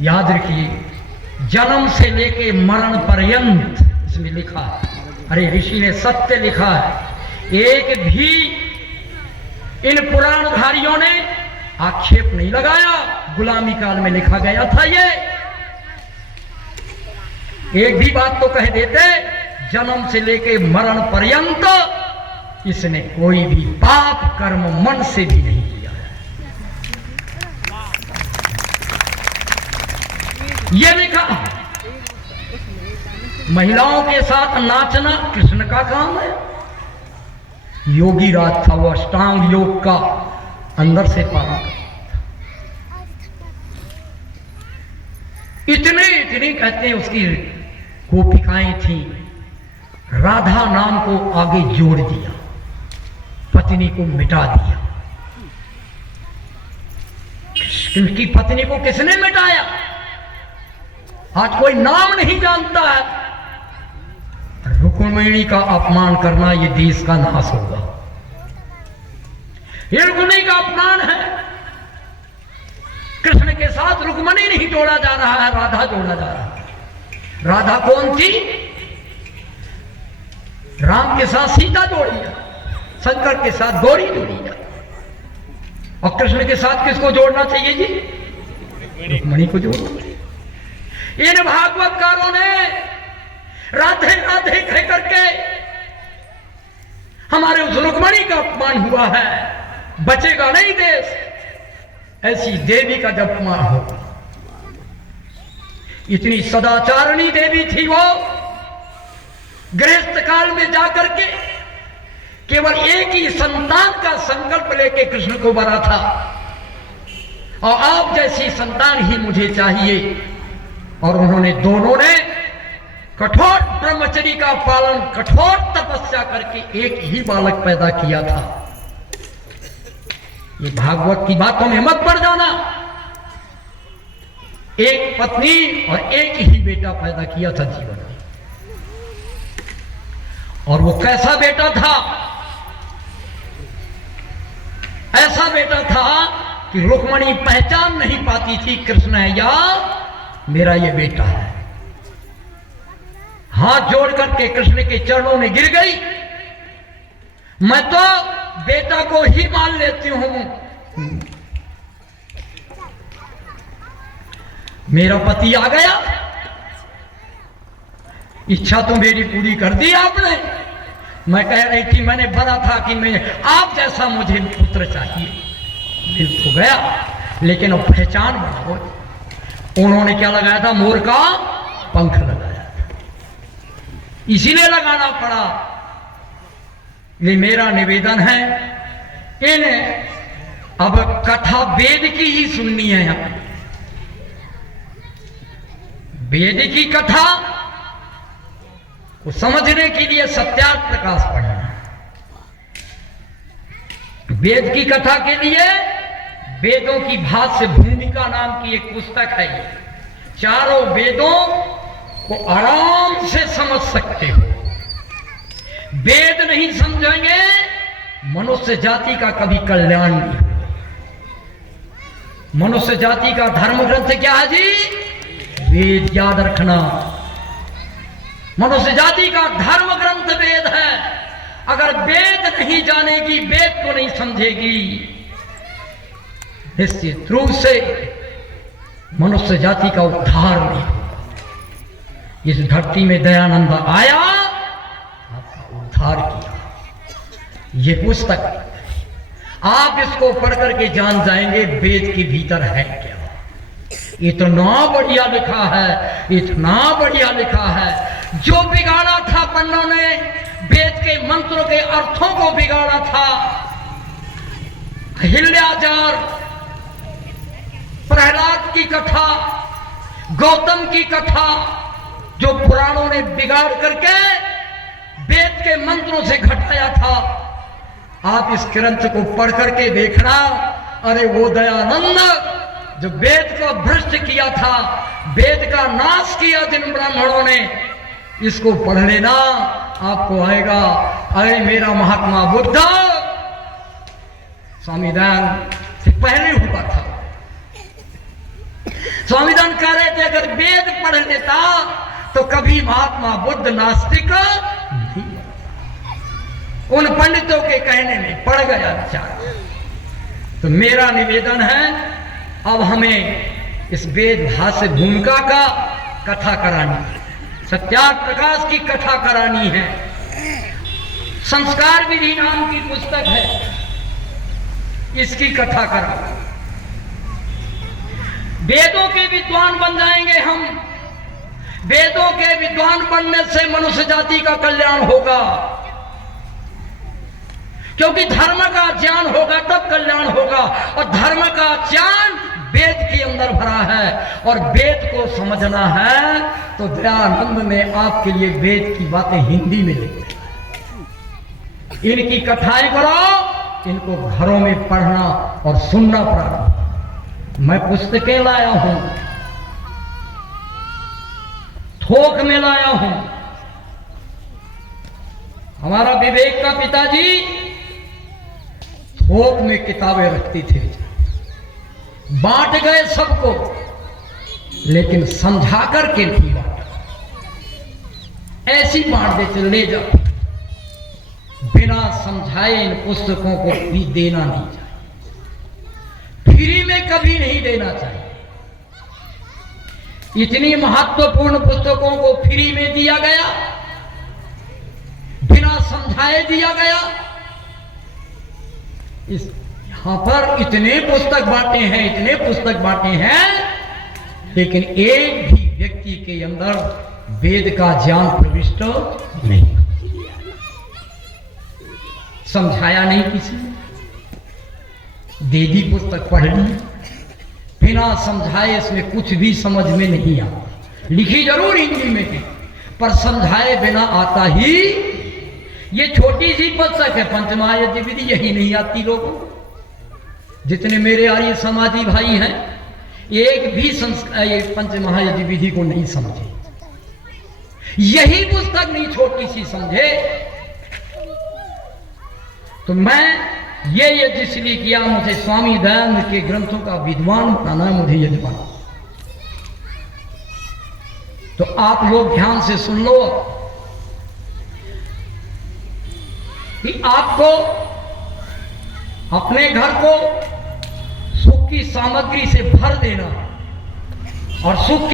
याद रखिए, जन्म से लेके मरण पर्यंत इसमें लिखा है। अरे ऋषि ने सत्य लिखा है, एक भी इन पुराणधारियों ने आक्षेप नहीं लगाया। गुलामी काल में लिखा गया था ये। एक भी बात तो कह देते, जन्म से लेके मरण पर्यंत इसने कोई भी पाप कर्म मन से भी नहीं किया है। ये लिखा। महिलाओं के साथ नाचना कृष्ण का काम है। योगी राज था, वो अष्टांग योग का अंदर से पालन करता। इतने कहते हैं उसकी गोपिकाएं थी, राधा नाम को आगे जोड़ दिया, पत्नी को मिटा दिया। उनकी पत्नी को किसने मिटाया? आज कोई नाम नहीं जानता है। रुक्मिणी का अपमान करना, ये देश का नाश होगा। ये रुक्मिणी का अपमान है। कृष्ण के साथ रुक्मिणी नहीं जोड़ा जा रहा है, राधा जोड़ा जा रहा है। राधा कौन थी? राम के साथ सीता जोड़ी जा, शंकर के साथ गौरी जोड़ी जा, और कृष्ण के साथ किसको जोड़ना चाहिए जी? रुक्मिणी को जोड़ना चाहिए। इन भागवतकारों ने राधे राधे कह करके हमारे उस रुक्मिणी का अपमान हुआ है। बचेगा नहीं देश, ऐसी देवी का जब अपमान हो। इतनी सदाचारणी देवी थी वो। गृहस्थ काल में जाकर के केवल एक ही संतान का संकल्प लेके कृष्ण को बरा था, और आप जैसी संतान ही मुझे चाहिए। और उन्होंने दोनों ने कठोर ब्रह्मचर्य का पालन, कठोर तपस्या करके एक ही बालक पैदा किया था। ये भागवत की बातों में मत पड़ जाना। एक पत्नी और एक ही बेटा पैदा किया था जीवन में। और वो कैसा बेटा था? ऐसा बेटा था कि रुक्मिणी पहचान नहीं पाती थी कृष्ण है या मेरा ये बेटा है। हाथ जोड़ करके कृष्ण के चरणों में गिर गई। मैं तो बेटा को ही मान लेती हूं। मेरा पति आ गया, इच्छा तो मेरी पूरी कर दी आपने। मैं कह रही थी, मैंने बड़ा था कि मैं आप जैसा मुझे पुत्र चाहिए, मिल तो गया, लेकिन अब पहचान बनाओ। उन्होंने क्या लगाया था? मोर का पंख लगाया, इसीलिए लगाना पड़ा। ये मेरा निवेदन है, इन अब कथा वेद की ही सुननी है। यहां वेद की कथा को समझने के लिए सत्यार्थ प्रकाश पढ़ना। वेद की कथा के लिए वेदों की भाष्य भूमिका नाम की एक पुस्तक है। चारों वेदों को आराम से समझ सकते हो। वेद नहीं समझेंगे, मनुष्य जाति का कभी कल्याण नहीं होगा। मनुष्य जाति का धर्म ग्रंथ क्या है जी? वेद। याद रखना, मनुष्य जाति का धर्म ग्रंथ वेद है। अगर वेद नहीं जानेगी, वेद को नहीं समझेगी, निश्चित रूप से मनुष्य जाति का उद्धार नहीं होगा। इस धरती में दयानंद आया, आपका उद्धार किया। ये पुस्तक आप इसको पढ़ करके जान जाएंगे वेद के भीतर है क्या। इतना बढ़िया लिखा है, इतना बढ़िया लिखा है। जो बिगाड़ा था पन्नों ने, वेद के मंत्रों के अर्थों को बिगाड़ा था। हिल्याचार, प्रहलाद की कथा, गौतम की कथा, जो पुराणों ने बिगाड़ करके वेद के मंत्रों से घटाया था। आप इस ग्रंथ को पढ़ करके देखना, अरे वो दयानंद जो वेद को भ्रष्ट किया था, वेद का नाश किया जिन ब्राह्मणों ने, इसको पढ़ लेना, आपको आएगा, अरे मेरा महात्मा बुद्ध स्वामी दयानंद से पहले हुआ था। संविधान कह रहे थे अगर वेद पढ़ लेता तो कभी महात्मा बुद्ध नास्तिक नहीं। उन पंडितों के कहने में पड़ गया विचार। तो मेरा निवेदन है अब हमें इस वेद भाष्य भूमिका का कथा करानी है, सत्याग्रह प्रकाश की कथा करानी है। संस्कार विधि नाम की पुस्तक है, इसकी कथा करा। वेदों के विद्वान बन जाएंगे हम। वेदों के विद्वान बनने से मनुष्य जाति का कल्याण होगा, क्योंकि धर्म का ज्ञान होगा तब कल्याण होगा। और धर्म का ज्ञान वेद के अंदर भरा है, और वेद को समझना है तो दयानंद ने आपके लिए वेद की बातें हिंदी में लिखी। इनकी कथाएं करो, इनको घरों में पढ़ना और सुनना पड़ा। मैं पुस्तकें लाया हूं, थोक में लाया हूं। हमारा विवेक का पिताजी थोक में किताबें रखती थी, बांट गए सबको, लेकिन समझा कर के नहीं बांटा। ऐसी बांट देते ले जाओ, बिना समझाए इन पुस्तकों को भी देना नहीं चाहिए, फ्री में कभी नहीं देना चाहिए। इतनी महत्वपूर्ण पुस्तकों को फ्री में दिया गया, बिना समझाए दिया गया। इस यहां पर इतने पुस्तक बांटे हैं, इतने पुस्तक बांटे हैं, लेकिन एक भी व्यक्ति के अंदर वेद का ज्ञान प्रविष्ट नहीं, समझाया नहीं किसी ने। दे दी पुस्तक, पढ़ ली, बिना समझाए इसमें कुछ भी समझ में नहीं आता। लिखी जरूर हिंदी में है, पर समझाए बिना आता ही। ये छोटी सी पुस्तक है पंचमहायज्ञ विधि, यही नहीं आती लोगों को। जितने मेरे आर्य समाजी भाई हैं, एक भी पंचमहायज्ञ विधि को नहीं समझे, यही पुस्तक नहीं छोटी सी समझे। तो मैं ये इसलिए किया, मुझे स्वामी दयानंद के ग्रंथों का विद्वान बनाना, मुझे ये बनाना। तो आप लोग ध्यान से सुन लो कि आपको अपने घर को सुख की सामग्री से भर देना और सुख